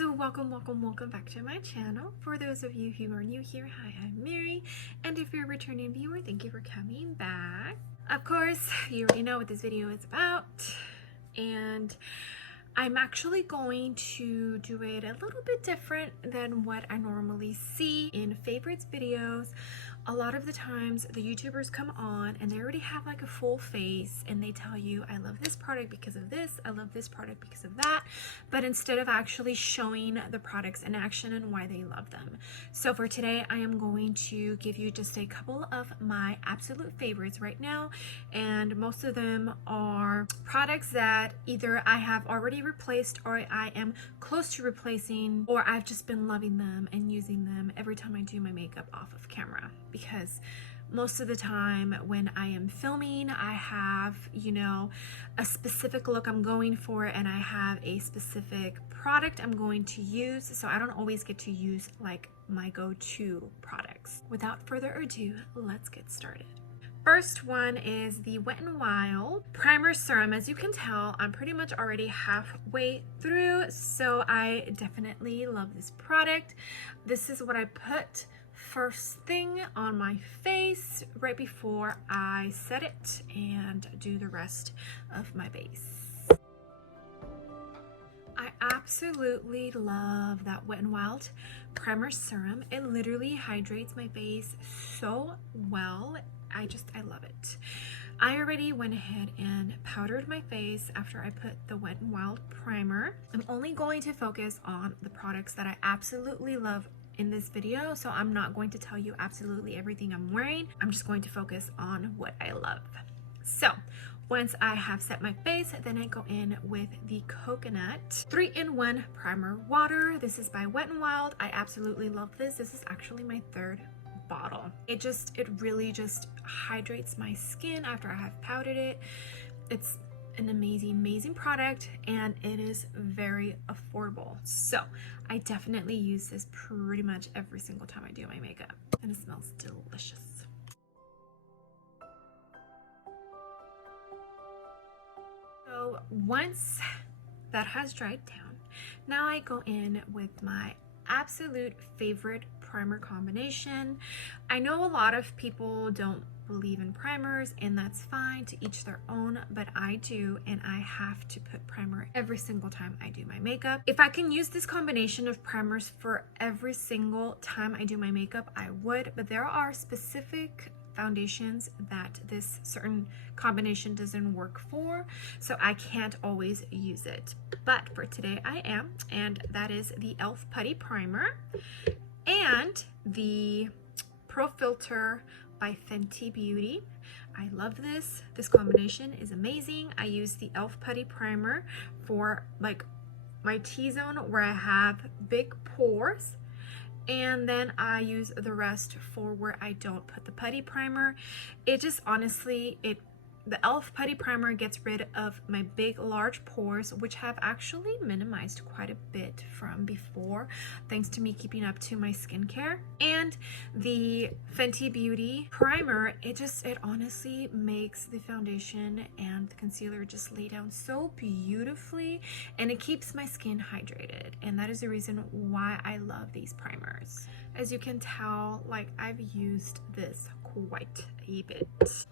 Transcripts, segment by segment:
So welcome back to my channel. For those of you who are new here, hi, I'm Mary, and if you're a returning viewer, thank you for coming back. Of course, you already know what this video is about, and I'm actually going to do it a little bit different than what I normally see in favorites videos. A lot of the times the YouTubers come on and they already have like a full face and they tell you, I love this product because of this, I love this product because of that, but instead of actually showing the products in action and why they love them. So for today, I am going to give you just a couple of my absolute favorites right now, and most of them are products that either I have already replaced or I am close to replacing, or I've just been loving them and using them every time I do my makeup off of camera. Because most of the time when I am filming, I have, you know, a specific look I'm going for and I have a specific product I'm going to use, so I don't always get to use like my go-to products. Without further ado, let's get started. First one is the Wet n Wild Primer Serum. As you can tell, I'm pretty much already halfway through, so I definitely love this product. This is what I put first thing on my face right before I set it and do the rest of my base. I absolutely love that Wet n Wild Primer Serum. It literally hydrates my face so well. I love it. I already went ahead and powdered my face after I put the Wet n Wild primer. I'm only going to focus on the products that I absolutely love in this video, so I'm not going to tell you absolutely everything I'm wearing. I'm just going to focus on what I love. So once I have set my face, then I go in with the Coconut 3-in-1 Primer Water. This is by Wet n Wild. I absolutely love this. This is actually my third bottle. It really just hydrates my skin after I have powdered it. It's an amazing product, and it is very affordable. So I definitely use this pretty much every single time I do my makeup, and it smells delicious. So once that has dried down, now I go in with my absolute favorite primer combination. I know a lot of people don't believe in primers, and that's fine, to each their own, but I do, and I have to put primer every single time I do my makeup. If I can use this combination of primers for every single time I do my makeup, I would, but there are specific foundations that this certain combination doesn't work for, so I can't always use it. But for today I am, and that is the e.l.f. Putty Primer and the Pro Filtr by Fenty Beauty. I love this. This combination is amazing. I use the e.l.f. Putty Primer for like my T-zone where I have big pores, and then I use the rest for where I don't put the putty primer. It just honestly, the e.l.f. Putty Primer gets rid of my big large pores, which have actually minimized quite a bit from before, thanks to me keeping up to my skincare. And the Fenty Beauty Primer, it honestly makes the foundation and the concealer just lay down so beautifully, and it keeps my skin hydrated, and that is the reason why I love these primers. As you can tell, like, I've used this quite a bit.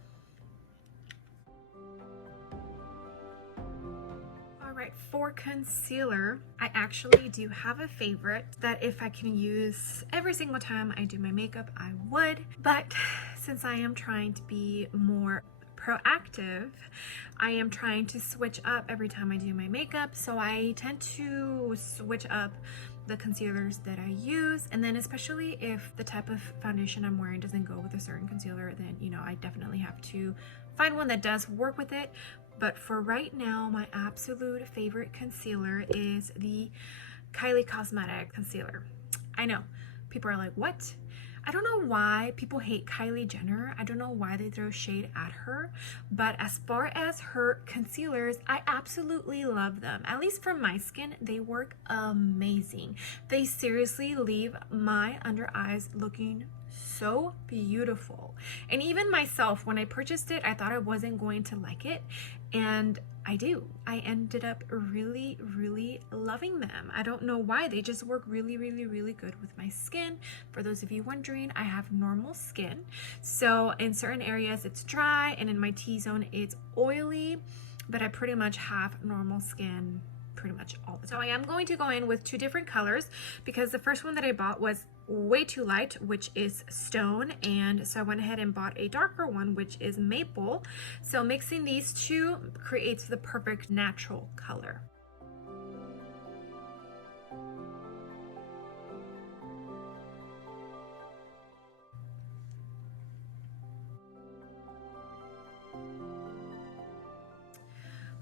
Alright, for concealer, I actually do have a favorite that if I can use every single time I do my makeup, I would. But since I am trying to be more proactive, I am trying to switch up every time I do my makeup, so I tend to switch up the concealers that I use, and then especially if the type of foundation I'm wearing doesn't go with a certain concealer, then, you know, I definitely have to find one that does work with it. But for right now, my absolute favorite concealer is the Kylie Cosmetics concealer. I know, people are like, what? I don't know why people hate Kylie Jenner. I don't know why they throw shade at her, but as far as her concealers, I absolutely love them. At least for my skin, they work amazing. They seriously leave my under eyes looking so beautiful. And even myself, when I purchased it, I thought I wasn't going to like it, and I do. I ended up really, really loving them. I don't know why. They just work really, really, really good with my skin. For those of you wondering, I have normal skin. So in certain areas it's dry, and in my T-zone it's oily, but I pretty much have normal skin pretty much all the time. So I am going to go in with two different colors, because the first one that I bought was way too light, which is stone, and so I went ahead and bought a darker one, which is maple. So mixing these two creates the perfect natural color.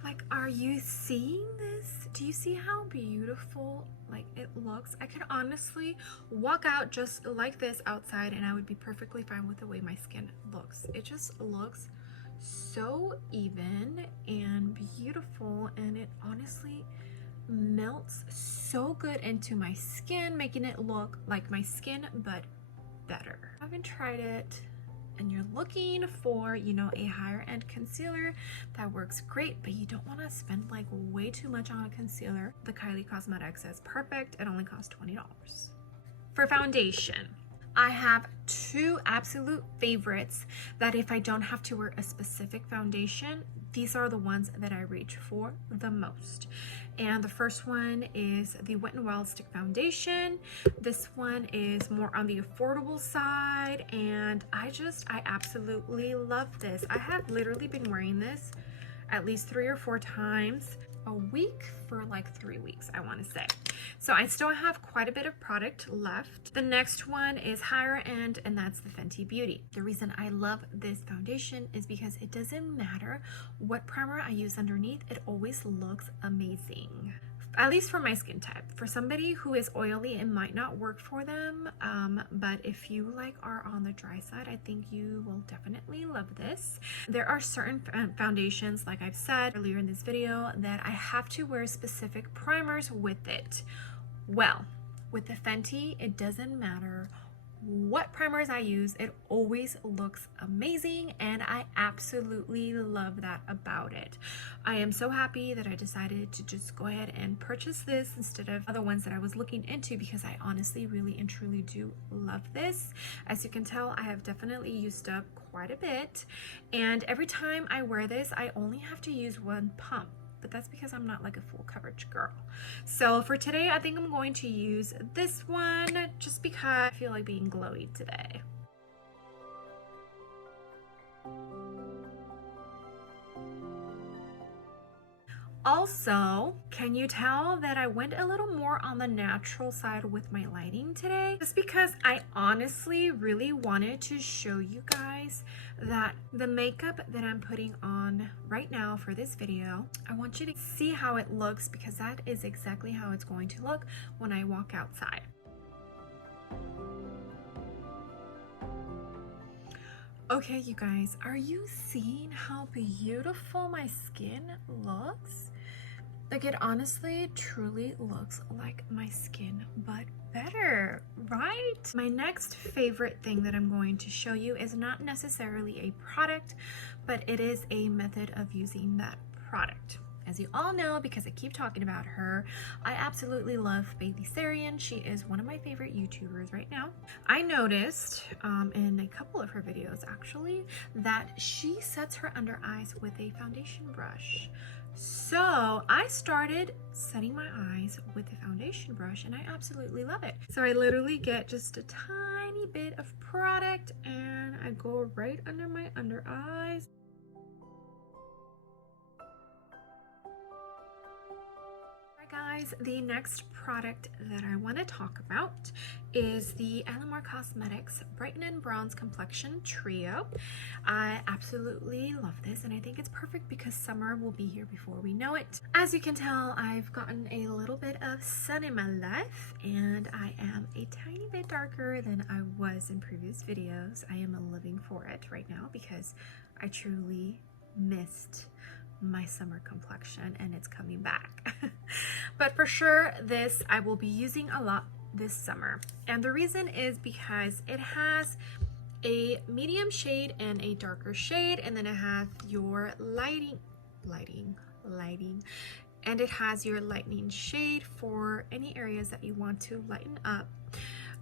Like, are you seeing this? Do you see how beautiful like it looks? I could honestly walk out just like this outside and I would be perfectly fine with the way my skin looks. It just looks so even and beautiful, and it honestly melts so good into my skin, making it look like my skin but better. I haven't tried it, and you're looking for, you know, a higher end concealer that works great, but you don't want to spend like way too much on a concealer, the Kylie Cosmetics is perfect. It only costs $20. For foundation, I have two absolute favorites that if I don't have to wear a specific foundation, these are the ones that I reach for the most. And the first one is the Wet n Wild Stick Foundation. This one is more on the affordable side, and I absolutely love this. I have literally been wearing this at least 3 or 4 times a week for like 3 weeks, I want to say. So I still have quite a bit of product left. The next one is higher end, and that's the Fenty Beauty. The reason I love this foundation is because it doesn't matter what primer I use underneath, it always looks amazing. At least for my skin type. For somebody who is oily, it might not work for them, but if you like are on the dry side, I think you will definitely love this. There are certain foundations, like I've said earlier in this video, that I have to wear specific primers with it. Well, with the Fenty, it doesn't matter what primers I use, it always looks amazing, and I absolutely love that about it. I am so happy that I decided to just go ahead and purchase this instead of other ones that I was looking into, because I honestly really and truly do love this. As you can tell, I have definitely used up quite a bit, and every time I wear this, I only have to use one pump. But that's because I'm not like a full coverage girl. So for today, I think I'm going to use this one just because I feel like being glowy today. Also, can you tell that I went a little more on the natural side with my lighting today? Just because I honestly really wanted to show you guys that the makeup that I'm putting on right now for this video, I want you to see how it looks, because that is exactly how it's going to look when I walk outside. Okay, you guys, are you seeing how beautiful my skin looks? Like, it honestly truly looks like my skin, but better, right? My next favorite thing that I'm going to show you is not necessarily a product, but it is a method of using that product. As you all know, because I keep talking about her, I absolutely love Bailey Sarian. She is one of my favorite YouTubers right now. I noticed in a couple of her videos actually that she sets her under eyes with a foundation brush. So I started setting my eyes with the foundation brush, and I absolutely love it. So I literally get just a tiny bit of product and I go right under my under eyes. Guys, the next product that I want to talk about is the Wer N Cosmetics Brighten and Bronze Complexion Trio. I absolutely love this, and I think it's perfect because summer will be here before we know it. As you can tell, I've gotten a little bit of sun in my life, and I am a tiny bit darker than I was in previous videos. I am living for it right now because I truly missed my summer complexion, and it's coming back. But for sure, this I will be using a lot this summer. And the reason is because it has a medium shade and a darker shade, and then it has your lighting, and it has your lightening shade for any areas that you want to lighten up.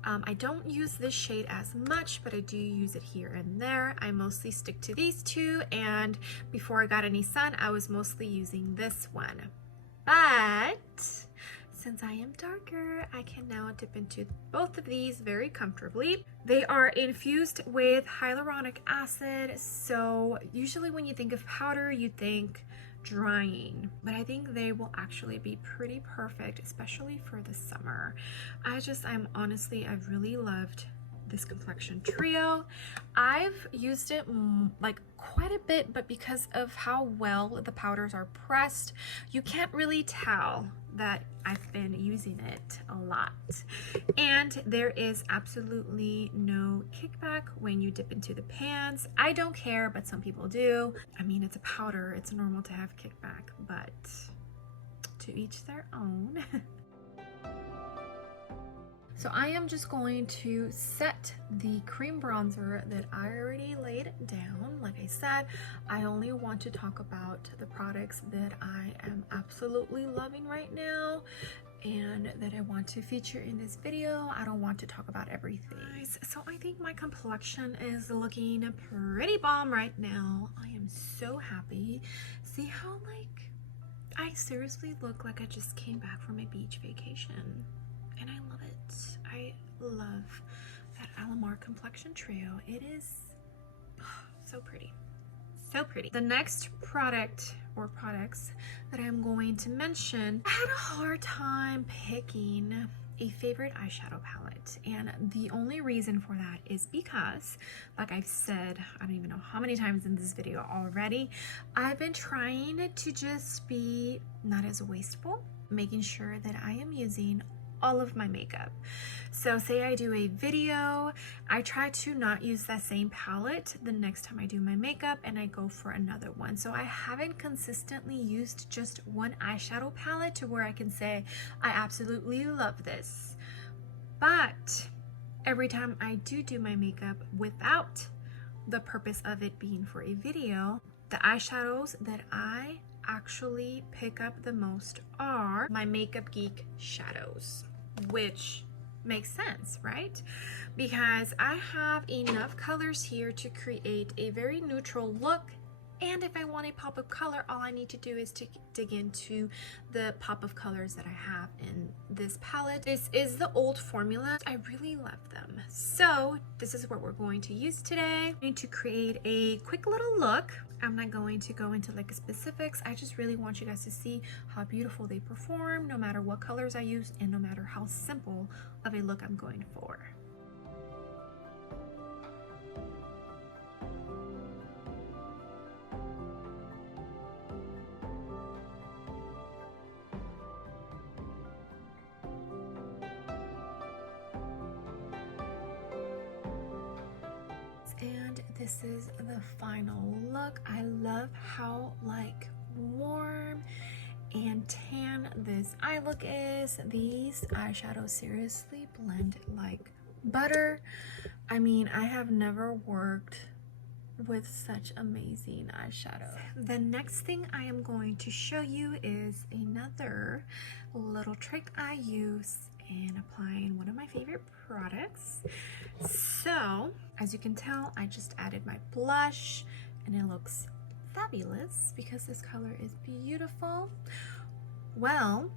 I don't use this shade as much, but I do use it here and there. I mostly stick to these two, and before I got any sun, I was mostly using this one. But since I am darker, I can now dip into both of these very comfortably. They are infused with hyaluronic acid, so usually when you think of powder, you think drying, but I think they will actually be pretty perfect, especially for the summer. I've really loved this complexion trio. I've used it like quite a bit, but because of how well the powders are pressed, you can't really tell that I've been using it a lot. And there is absolutely no kickback when you dip into the pans. I don't care, but some people do. I mean, it's a powder, it's normal to have kickback, but to each their own. So I am just going to set the cream bronzer that I already laid down. Like I said, I only want to talk about the products that I am absolutely loving right now and that I want to feature in this video. I don't want to talk about everything. So I think my complexion is looking pretty bomb right now. I am so happy. See how I seriously look like I just came back from a beach vacation, and I love it. I love that Alamar complexion trio. It is so pretty, so pretty. The next product or products that I'm going to mention, I had a hard time picking a favorite eyeshadow palette, and the only reason for that is because, like I've said, I don't even know how many times in this video already, I've been trying to just be not as wasteful, making sure that I am using all of my makeup. So say I do a video, I try to not use that same palette the next time I do my makeup, and I go for another one. So I haven't consistently used just one eyeshadow palette to where I can say I absolutely love this. But every time I do my makeup without the purpose of it being for a video, the eyeshadows that I actually pick up the most are my Makeup Geek shadows, which makes sense, right? Because I have enough colors here to create a very neutral look, and if I want a pop of color, all I need to do is to dig into the pop of colors that I have in this palette. This is the old formula. I really love them. So this is what we're going to use today. I'm going to create a quick little look. I'm not going to go into specifics. I just really want you guys to see how beautiful they perform, no matter what colors I use and no matter how simple of a look I'm going for. And this is the final look. I love how warm and tan this eye look is. These eyeshadows seriously blend like butter. I mean, I have never worked with such amazing eyeshadow. The next thing I am going to show you is another little trick I use in applying one of my favorite products. So as you can tell, I just added my blush and it looks fabulous because this color is beautiful. Well,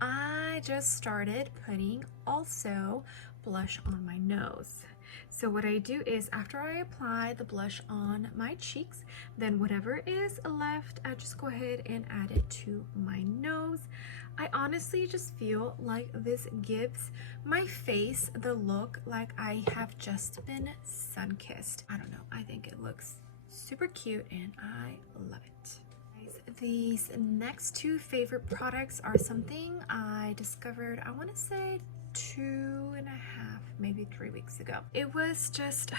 I just started putting also blush on my nose. So what I do is after I apply the blush on my cheeks, then whatever is left, I just go ahead and add it to my nose. I honestly just feel like this gives my face the look like I have just been sun-kissed. I don't know, I think it looks super cute and I love it. These next two favorite products are something I discovered, I want to say 2.5, maybe 3 weeks ago. It was just,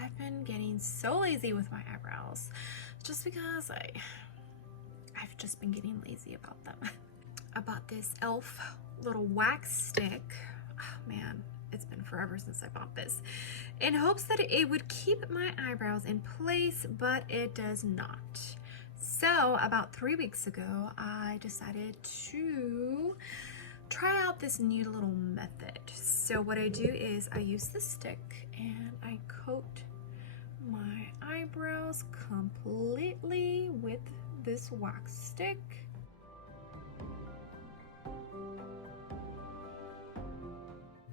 I've been getting so lazy with my eyebrows just because I've just been getting lazy about them. I bought this e.l.f. little wax stick. oh man, it's been forever since I bought this, in hopes that it would keep my eyebrows in place, but it does not. So about 3 weeks ago, I decided to try out this new little method. So what I do is I use the stick and I coat my eyebrows completely with this wax stick.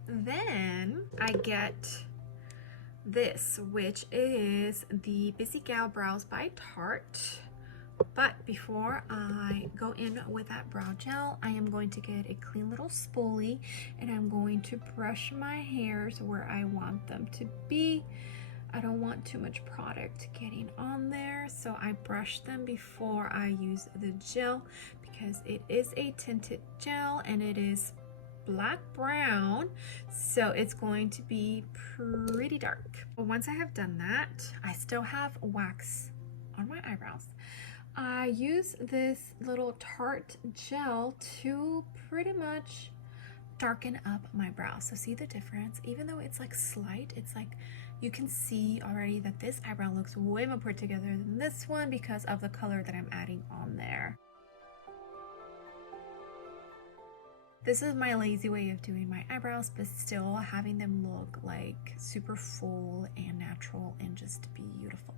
Then I get this, which is the Busy Gal Brows by Tarte. But before I go in with that brow gel, I am going to get a clean little spoolie and I'm going to brush my hairs where I want them to be. I don't want too much product getting on there, so I brush them before I use the gel because it is a tinted gel and it is black brown, so it's going to be pretty dark. But once I have done that, I still have wax on my eyebrows. I use this little Tarte gel to pretty much darken up my brow. So see the difference? Even though it's like slight, it's like you can see already that this eyebrow looks way more put together than this one because of the color that I'm adding on there. This is my lazy way of doing my eyebrows, but still having them look like super full and natural and just beautiful.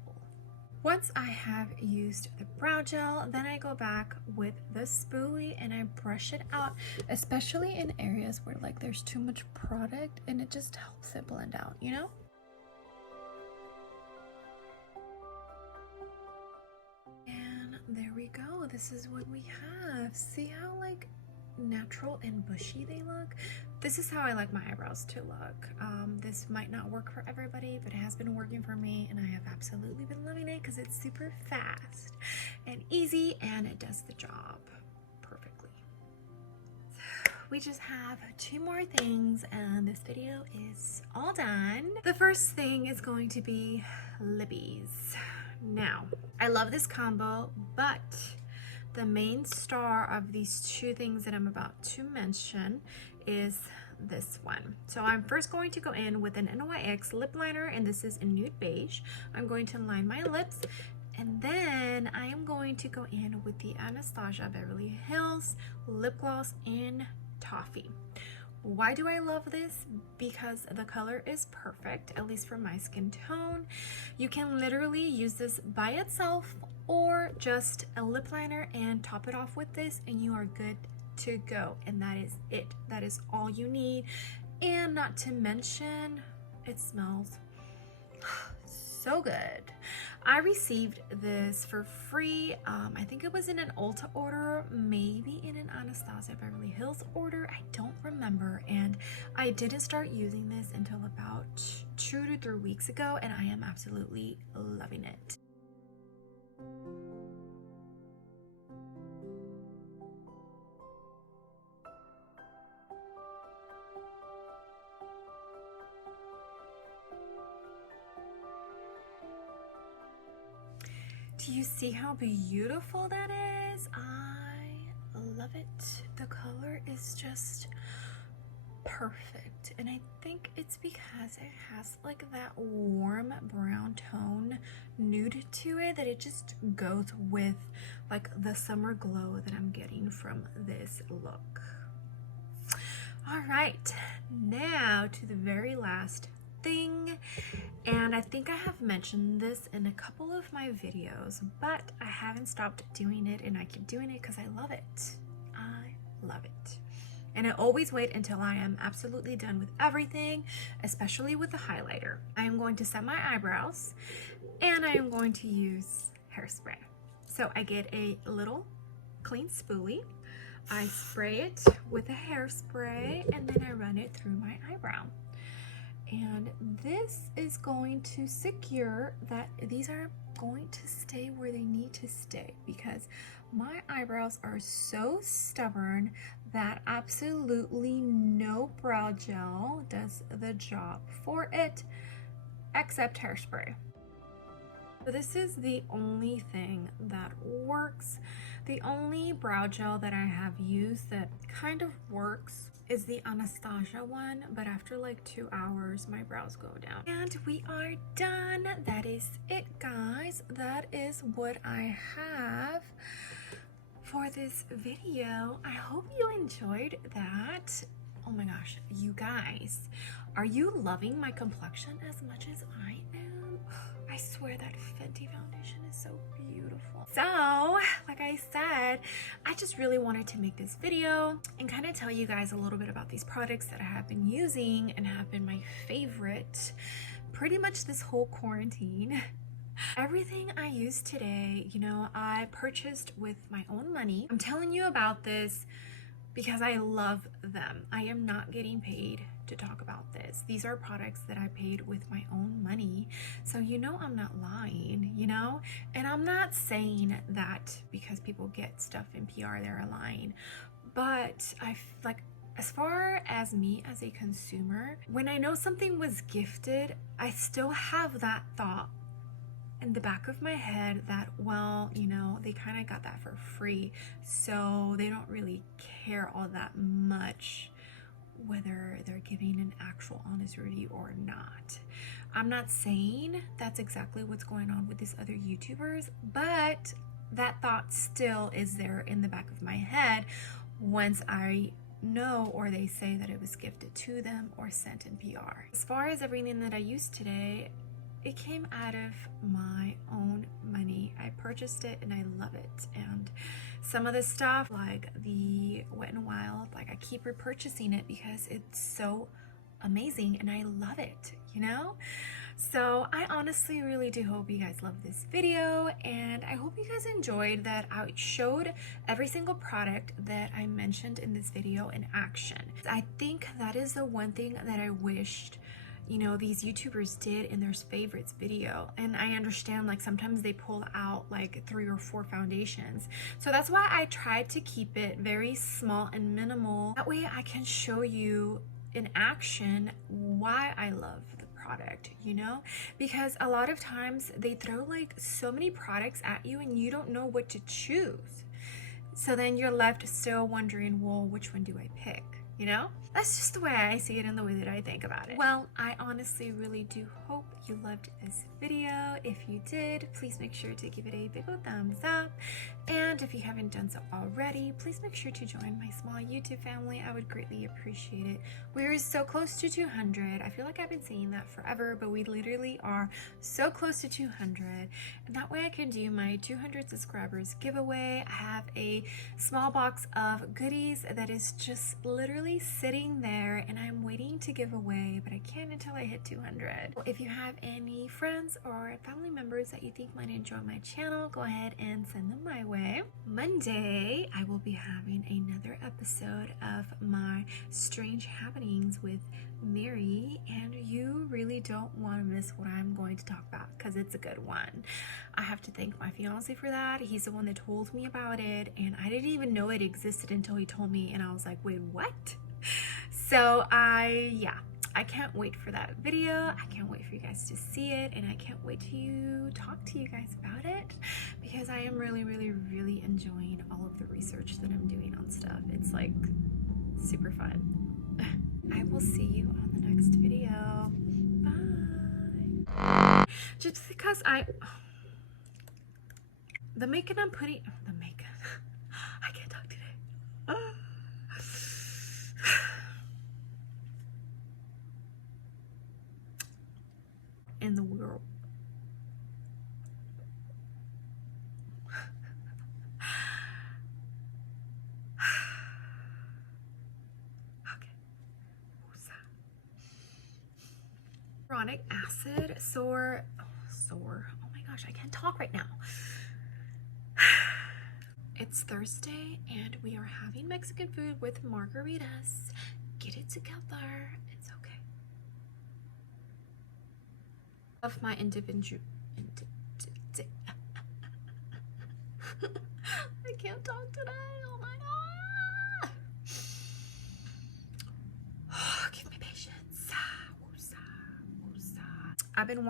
Once I have used the brow gel, then I go back with the spoolie and I brush it out, especially in areas where like there's too much product, and it just helps it blend out, you know? And there we go. This is what we have. See how like natural and bushy they look? This is how I like my eyebrows to look. This might not work for everybody, but it has been working for me and I have absolutely been loving it because it's super fast and easy and it does the job perfectly. So we just have 2 more things and this video is all done. The first thing is going to be lippies. Now, I love this combo, but the main star of these 2 things that I'm about to mention is this one. So I'm first going to go in with an NYX lip liner, and this is in nude beige. I'm going to line my lips, and then I am going to go in with the Anastasia Beverly Hills lip gloss in toffee. Why do I love this? Because the color is perfect, at least for my skin tone. You can literally use this by itself or just a lip liner and top it off with this and you are good to go. And that is it. That is all you need. And not to mention, it smells so good. I received this for free. I think it was in an Ulta order, maybe in an Anastasia Beverly Hills order. I don't remember. And I didn't start using this until about 2 to 3 weeks ago, and I am absolutely loving it. Do you see how beautiful that is? I love it. The color is just perfect, and I think it's because it has like that warm brown tone nude to it that it just goes with like the summer glow that I'm getting from this look. All right, now to the very last thing, and I think I have mentioned this in a couple of my videos, but I haven't stopped doing it, and I keep doing it because I love it. I love it. And I always wait until I am absolutely done with everything, especially with the highlighter. I am going to set my eyebrows and I am going to use hairspray. So I get a little clean spoolie. I spray it with a hairspray and then I run it through my eyebrow. And this is going to secure that these are going to stay where they need to stay, because my eyebrows are so stubborn that absolutely no brow gel does the job for it except hairspray. So this is the only thing that works. The only brow gel that I have used that kind of works is the Anastasia one, but after like 2 hours my brows go down. And we are done. That is it, guys. That is what I have for this video. I hope you enjoyed that. Oh my gosh, you guys, are you loving my complexion as much as I am? I swear that Fenty foundation is so beautiful. So, like I said, I just really wanted to make this video and kind of tell you guys a little bit about these products that I have been using and have been my favorite pretty much this whole quarantine. Everything I use today, you know, I purchased with my own money. I'm telling you about this because I love them. I am not getting paid to talk about this. These are products that I paid with my own money. So you know I'm not lying, you know? And I'm not saying that because people get stuff in PR, they're lying. But like, as far as me as a consumer, when I know something was gifted, I still have that thought in the back of my head that, well, you know, they kind of got that for free, so they don't really care all that much whether they're giving an actual honest review or not. I'm not saying that's exactly what's going on with these other YouTubers, but that thought still is there in the back of my head once I know or they say that it was gifted to them or sent in PR. As far as everything that I used today, it came out of my own money. I purchased it and I love it. And some of the stuff, like the Wet n Wild, like I keep repurchasing it because it's so amazing and I love it, you know? So I honestly really do hope you guys love this video, and I hope you guys enjoyed that I showed every single product that I mentioned in this video in action. I think that is the one thing that I wished, you know, these YouTubers did in their favorites video. And I understand, like, sometimes they pull out like 3 or 4 foundations, so that's why I tried to keep it very small and minimal. That way I can show you in action why I love the product, you know, because a lot of times they throw like so many products at you and you don't know what to choose, so then you're left still wondering, well, which one do I pick? You know, that's just the way I see it and the way that I think about it. Well, I honestly really do hope you loved this video. If you did, please make sure to give it a big old thumbs up. And if you haven't done so already, please make sure to join my small YouTube family. I would greatly appreciate it. We're so close to 200. I feel like I've been saying that forever, but we literally are so close to 200. And that way I can do my 200 subscribers giveaway. I have a small box of goodies that is just literally sitting there and I'm waiting to give away, but I can't until I hit 200. If you have any friends or family members that you think might enjoy my channel, go ahead and send them my way. Monday, I will be having another episode of my strange happenings with Mary, and you really don't want to miss what I'm going to talk about because it's a good one. I have to thank my fiance for that. He's the one that told me about it, and I didn't even know it existed until he told me, and I was like, wait, what? So I can't wait for that video. I can't wait for you guys to see it, and I can't wait to talk to you guys about it because I am really, really, really enjoying all of the research that I'm doing on stuff. It's like super fun. I will see you on the next video. Bye. Just because the makeup I'm putting, I can't talk today. In the world. Okay. Hyaluronic acid, sore. Oh my gosh, I can't talk right now. It's Thursday and we are having Mexican food with margaritas. Get it together. It's okay. Of my individual. I can't talk today. Oh my god. Oh, give me patience. I've been